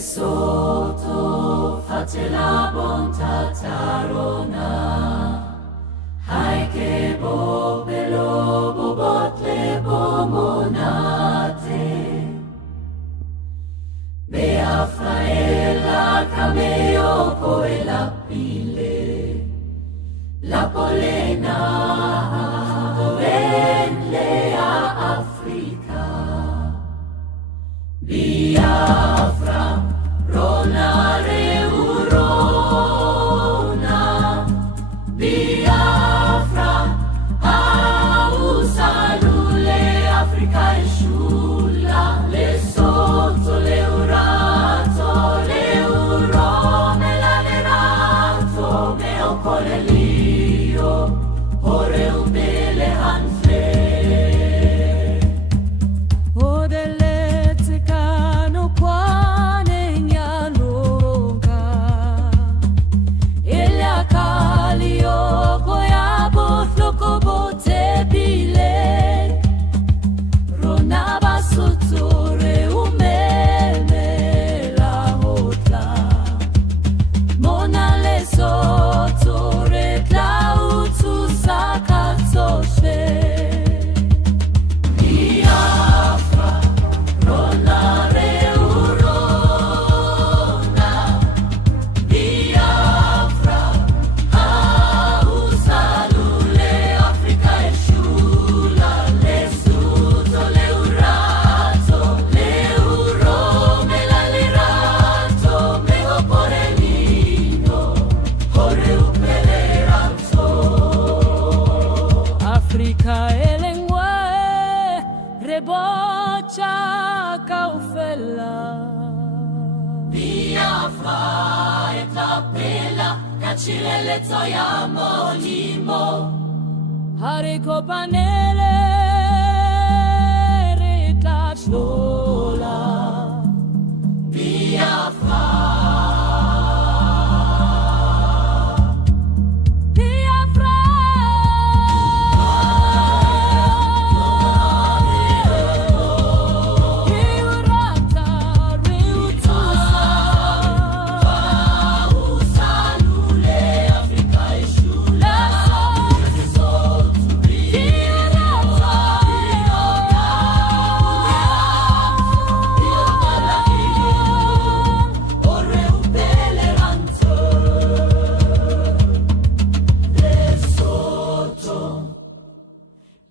Lesotho fatela bonta tarona Haike bo belo bo botle bo monate Beafraela cameo poela pile La polena venle a Africa Biafra Rona Reurona Biafra Ausalule Africa Shula Lesotho Leurato Leurome la Lerato Meo Corelio Ore Ubele Hanfle Rebocha caufela Biafra et la pela Cacirele toya molimo Hariko panele Retachlola Biafra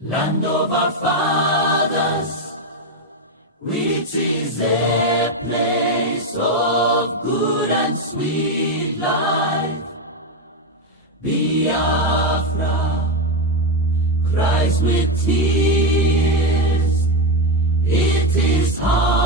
Land of our fathers, which is a place of good and sweet life. Biafra cries with tears, it is hard.